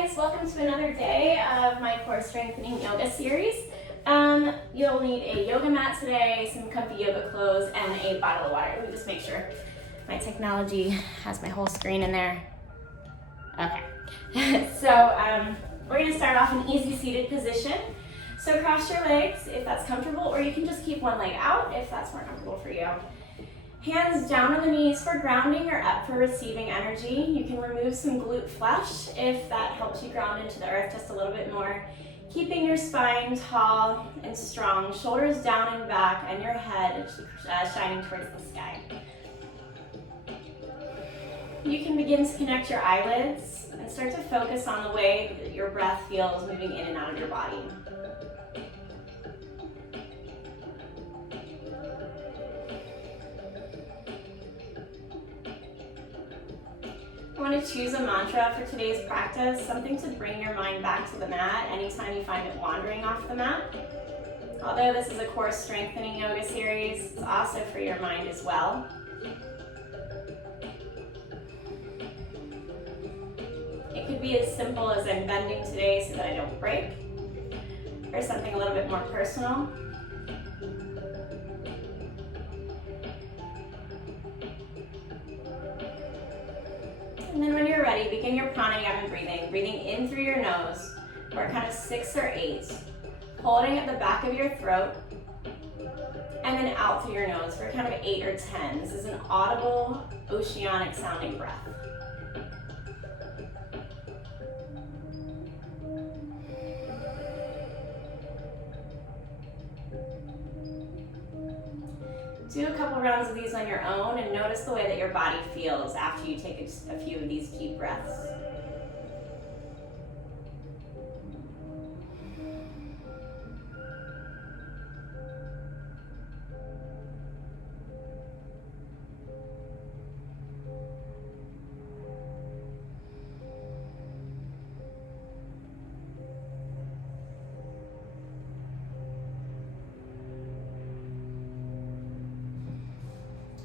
guys, welcome to another day of my core strengthening yoga series. You'll need a yoga mat today, some comfy yoga clothes, and a bottle of water. Let me just make sure my technology has my whole screen in there. Okay, so we're gonna start off in easy seated position. So cross your legs if that's comfortable, or you can just keep one leg out if that's more comfortable for you. Hands down on the knees for grounding or up for receiving energy. You can remove some glute flesh if that helps you ground into the earth just a little bit more. Keeping your spine tall and strong, shoulders down and back, and your head shining towards the sky. You can begin to connect your eyelids and start to focus on the way that your breath feels moving in and out of your body. I want to choose a mantra for today's practice, something to bring your mind back to the mat anytime you find it wandering off the mat. Although this is a core strengthening yoga series, it's also for your mind as well. It could be as simple as I'm bending today so that I don't break, or something a little bit more personal. And then when you're ready, begin your pranayama breathing. Breathing in through your nose for a count of 6 or 8. Holding at the back of your throat. And then out through your nose for a count of 8 or 10. This is an audible, oceanic sounding breath. Do a couple rounds of these on your own and notice the way that your body feels after you take a few of these deep breaths.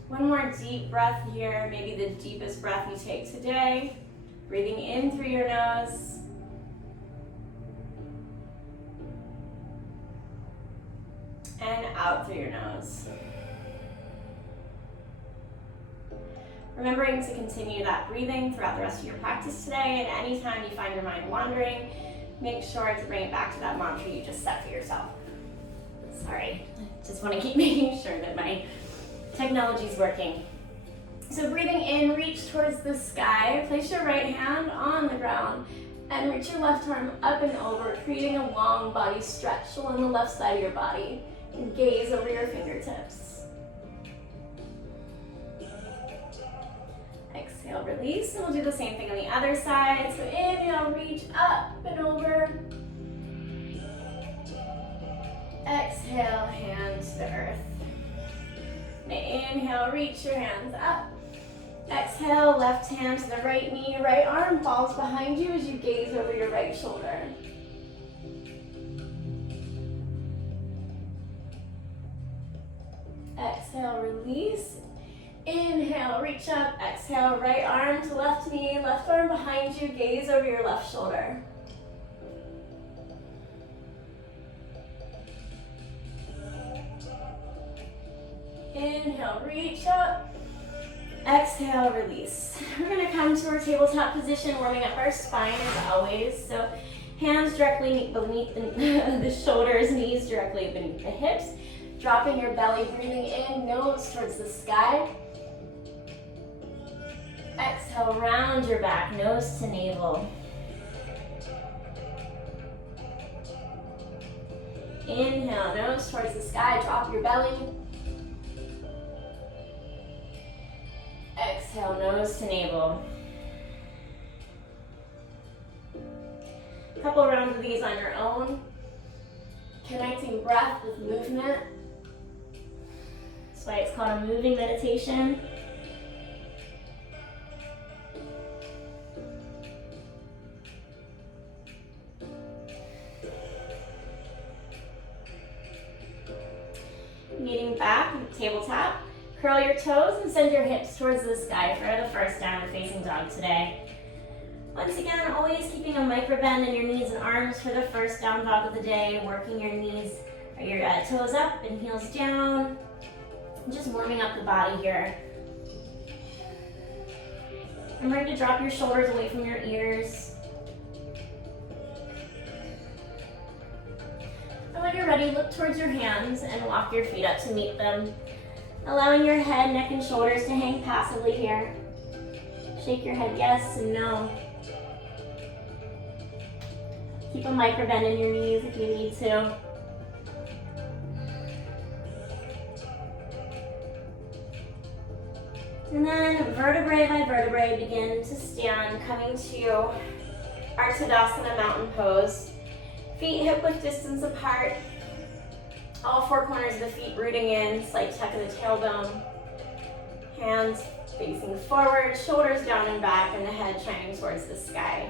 One more deep breath here, maybe the deepest breath you take today. Breathing in through your nose. And out through your nose. Remembering to continue that breathing throughout the rest of your practice today, and anytime you find your mind wandering, make sure to bring it back to that mantra you just set for yourself. Sorry, I just want to keep making sure that my technology's working. So breathing in, reach towards the sky. Place your right hand on the ground and reach your left arm up and over, creating a long body stretch along the left side of your body. And gaze over your fingertips. Exhale, release, and we'll do the same thing on the other side. So inhale, reach up and over. Exhale, hands to the earth. Inhale, reach your hands up. Exhale, left hand to the right knee, right arm falls behind you as you gaze over your right shoulder. Exhale, release. Inhale, reach up. Exhale, right arm to left knee, left arm behind you, gaze over your left shoulder. Inhale, reach up. Exhale, release. We're going to come to our tabletop position, warming up our spine as always. So hands directly beneath the shoulders, knees directly beneath the hips. Dropping your belly, breathing in, nose towards the sky. Exhale, round your back, nose to navel. Inhale, nose towards the sky, drop your belly. Exhale, nose to navel. A couple rounds of these on your own. Connecting breath with movement. That's why it's called a moving meditation. Kneading back, tabletop. Curl your toes and send your hips towards the sky for the first downward facing dog today. Once again, always keeping a micro bend in your knees and arms for the first down dog of the day, working your knees or your toes up and heels down. Just warming up the body here. Remember to drop your shoulders away from your ears. And when you're ready, look towards your hands and walk your feet up to meet them. Allowing your head, neck, and shoulders to hang passively here. Shake your head yes and no. Keep a micro bend in your knees if you need to. And then vertebrae by vertebrae, begin to stand, coming to our Tadasana mountain pose. Feet hip width distance apart. All four corners of the feet rooting in, slight tuck of the tailbone. Hands facing forward, shoulders down and back, and the head shining towards the sky.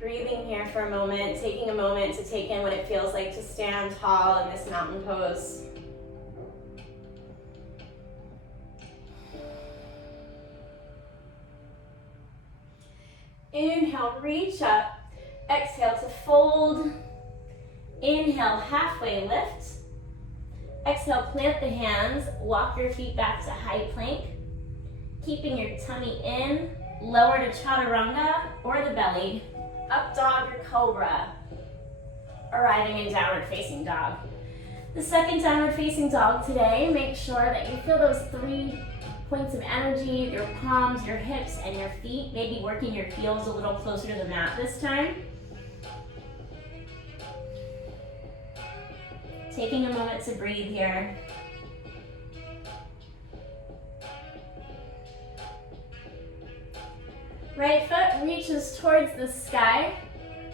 Breathing here for a moment, taking a moment to take in what it feels like to stand tall in this mountain pose. Inhale, reach up. Exhale to fold. Inhale, halfway lift. Exhale, plant the hands. Walk your feet back to high plank. Keeping your tummy in. Lower to chaturanga or the belly. Up dog or cobra. Arriving in downward facing dog. The second downward facing dog today, make sure that you feel those 3 points of energy, your palms, your hips, and your feet. Maybe working your heels a little closer to the mat this time. Taking a moment to breathe here. Right foot reaches towards the sky.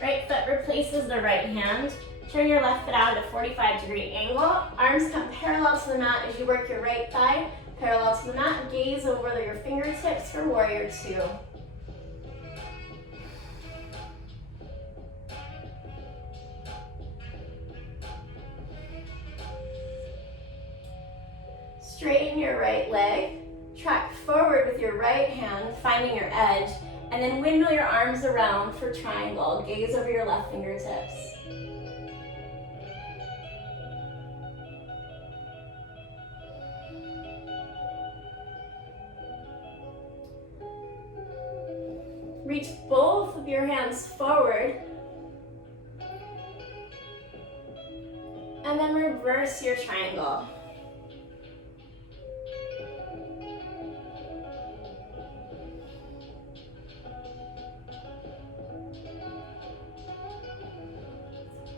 Right foot replaces the right hand. Turn your left foot out at a 45-degree angle. Arms come parallel to the mat as you work your right thigh. Parallel to the mat, gaze over your fingertips for warrior two. Straighten your right leg. Track forward with your right hand, finding your edge, and then windmill your arms around for triangle. Gaze over your left fingertips. Reach both of your hands forward. And then reverse your triangle.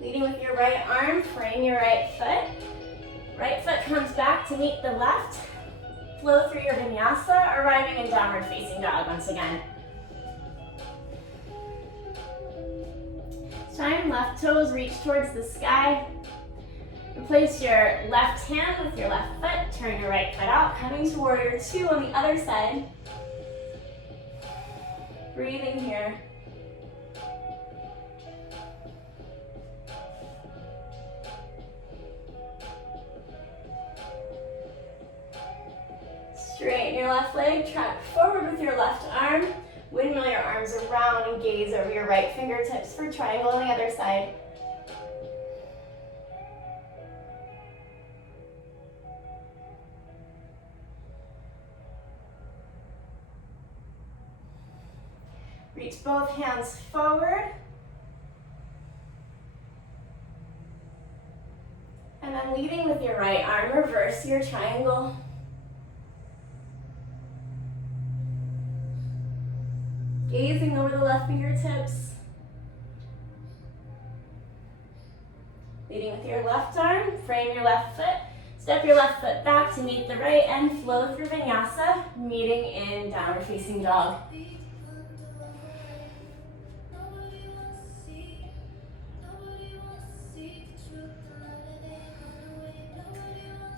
Leading with your right arm, frame your right foot. Right foot comes back to meet the left. Flow through your vinyasa, arriving in downward facing dog once again. Time, left toes reach towards the sky. Replace your left hand with your left foot. Turn your right foot out, coming to warrior two on the other side. Breathing here. Straighten your left leg, track forward with your left arm. Windmill your arms around and gaze over your right fingertips for triangle on the other side. Reach both hands forward. And then leading with your right arm, reverse your triangle. Gazing over the left fingertips. Leading with your left arm, frame your left foot. Step your left foot back to meet the right and flow through vinyasa, meeting in downward facing dog.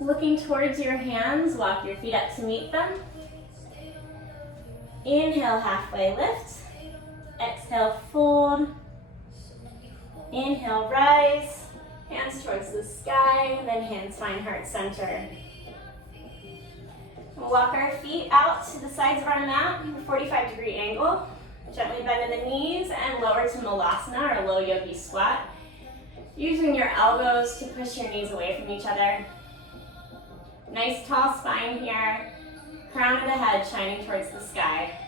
Looking towards your hands, walk your feet up to meet them. Inhale, halfway lift. Exhale, fold. Inhale, rise. Hands towards the sky, and then hands find heart center. We'll walk our feet out to the sides of our mat, 45-degree angle. Gently bend in the knees and lower to Malasana or low yogi squat. Using your elbows to push your knees away from each other. Nice tall spine here. Crown of the head shining towards the sky.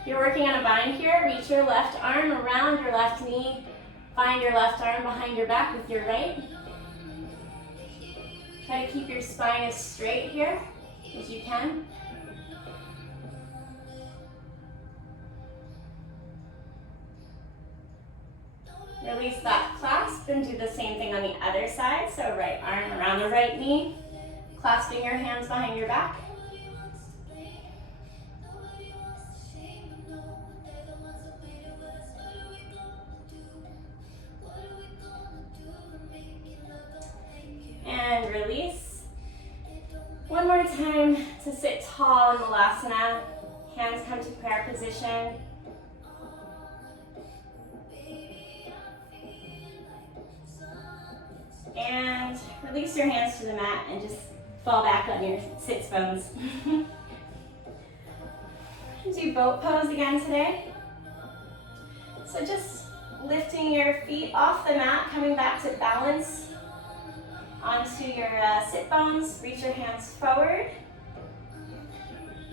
If you're working on a bind here, reach your left arm around your left knee. Find your left arm behind your back with your right. Try to keep your spine as straight here as you can. Release that clasp and do the same thing on the other side. So right arm around the right knee, clasping your hands behind your back. And release. One more time to sit tall in Malasana. Hands come to prayer position. And release your hands to the mat and just fall back on your sits bones. Do boat pose again today. So just lifting your feet off the mat, coming back to balance onto your sit bones. Reach your hands forward.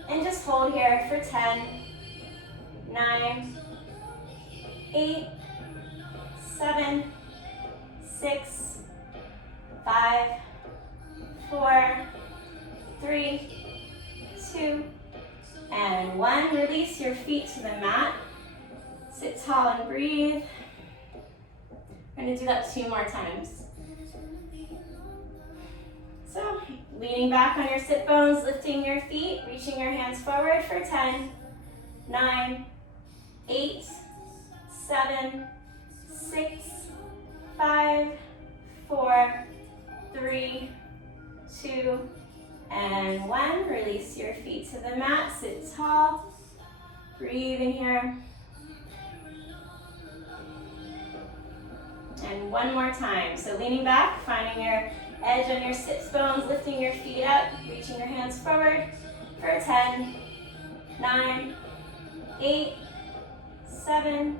And just hold here for 10, 9, 8, 7, 6, 5, 4, 3, 2, and 1. Release your feet to the mat. Sit tall and breathe. We're going to do that 2 more times. So, leaning back on your sit bones, lifting your feet, reaching your hands forward for 10, 9, 8, 7, 6, 5, 4, 3, 2, and 1. Release your feet to the mat, sit tall, breathe in here. And one more time. So leaning back, finding your edge on your sits bones, lifting your feet up, reaching your hands forward for 10, 9, 8, 7,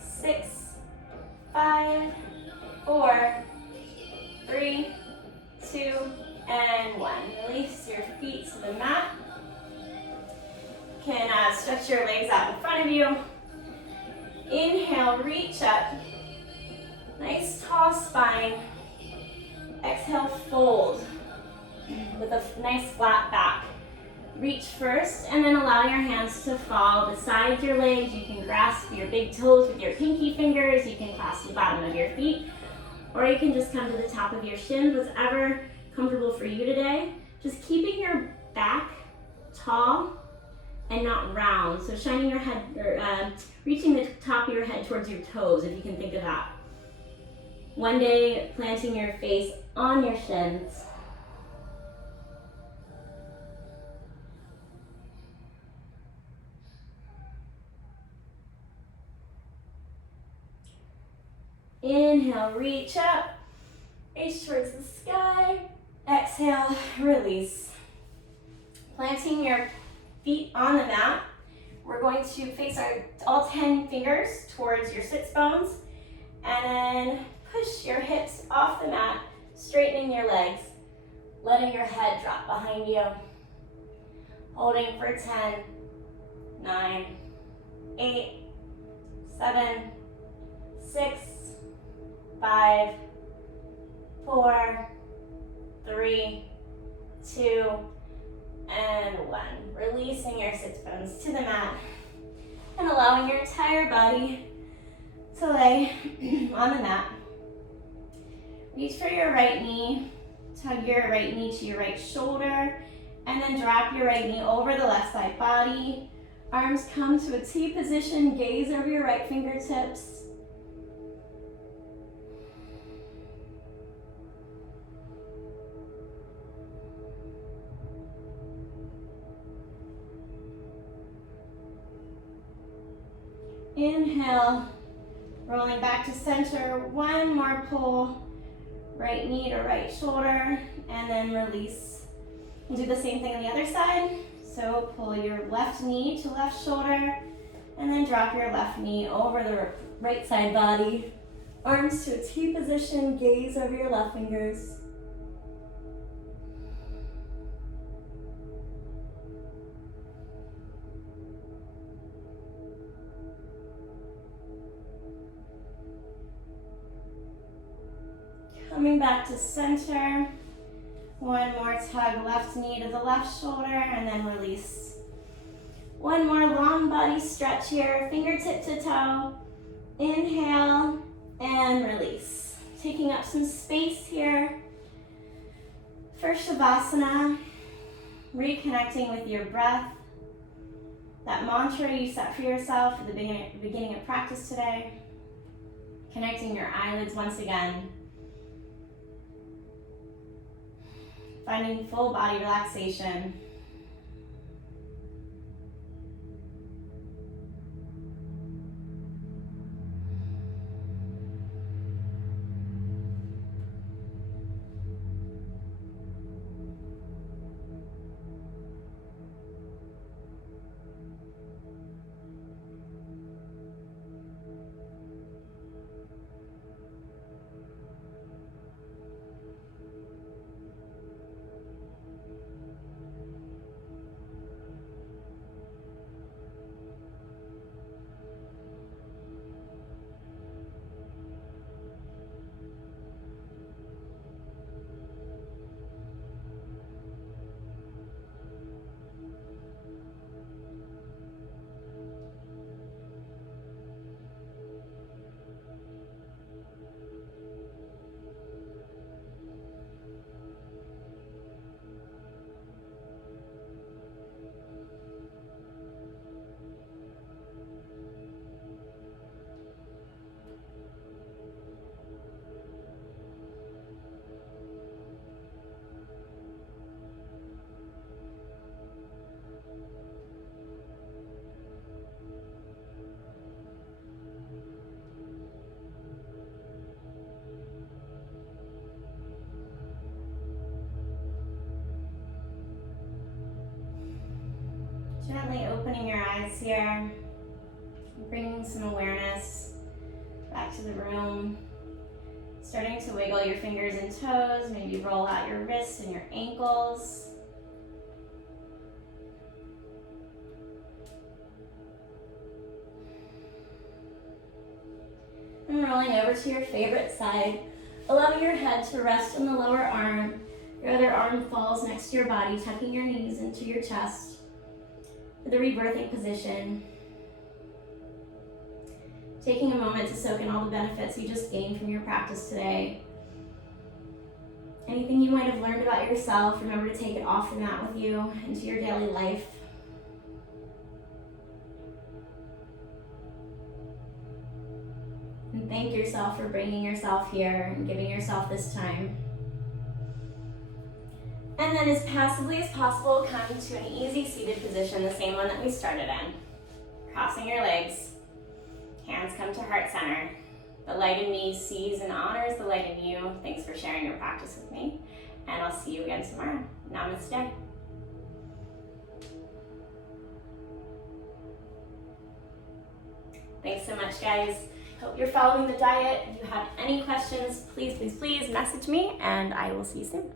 6, 5, 4, 3, 2, and 1. Release your feet to the mat. You can stretch your legs out in front of you. Inhale, reach up. Nice tall spine. Exhale, fold with a nice flat back. Reach first and then allow your hands to fall beside your legs. You can grasp your big toes with your pinky fingers. You can clasp the bottom of your feet. Or you can just come to the top of your shins, whatever comfortable for you today. Just keeping your back tall and not round. So shining your head, or reaching the top of your head towards your toes, if you can think of that. One day, planting your face on your shins. Inhale, reach up, reach towards the sky. Exhale, release. Planting your feet on the mat. We're going to face all 10 fingers towards your sits bones, and then push your hips off the mat, straightening your legs, letting your head drop behind you. Holding for 10, 9, 8, 7, 6, 5, 4, 3, 2, and 1. Releasing your sits bones to the mat and allowing your entire body to lay on the mat. Reach for your right knee, tug your right knee to your right shoulder, and then drop your right knee over the left side body. Arms come to a T position, gaze over your right fingertips. Inhale, rolling back to center. One more pull, right knee to right shoulder, and then release. And do the same thing on the other side. So pull your left knee to left shoulder, and then drop your left knee over the right side body. Arms to a T position, gaze over your left fingers. Coming back to center. One more tug, left knee to the left shoulder, and then release. One more long body stretch here, fingertip to toe. Inhale and release. Taking up some space here for Shavasana. Reconnecting with your breath. That mantra you set for yourself at the beginning of practice today. Connecting your eyelids once again. Finding full body relaxation. Gently opening your eyes here, bringing some awareness back to the room. Starting to wiggle your fingers and toes, maybe roll out your wrists and your ankles. And rolling over to your favorite side, allowing your head to rest on the lower arm. Your other arm falls next to your body, tucking your knees into your chest. For the rebirthing position. Taking a moment to soak in all the benefits you just gained from your practice today. Anything you might have learned about yourself, remember to take it off the mat with you into your daily life. And thank yourself for bringing yourself here and giving yourself this time. And then as passively as possible, come to an easy seated position, the same one that we started in. Crossing your legs, hands come to heart center. The light in me sees and honors the light in you. Thanks for sharing your practice with me, and I'll see you again tomorrow. Namaste. Thanks so much, guys. Hope you're following the diet. If you have any questions, please, please, please message me, and I will see you soon.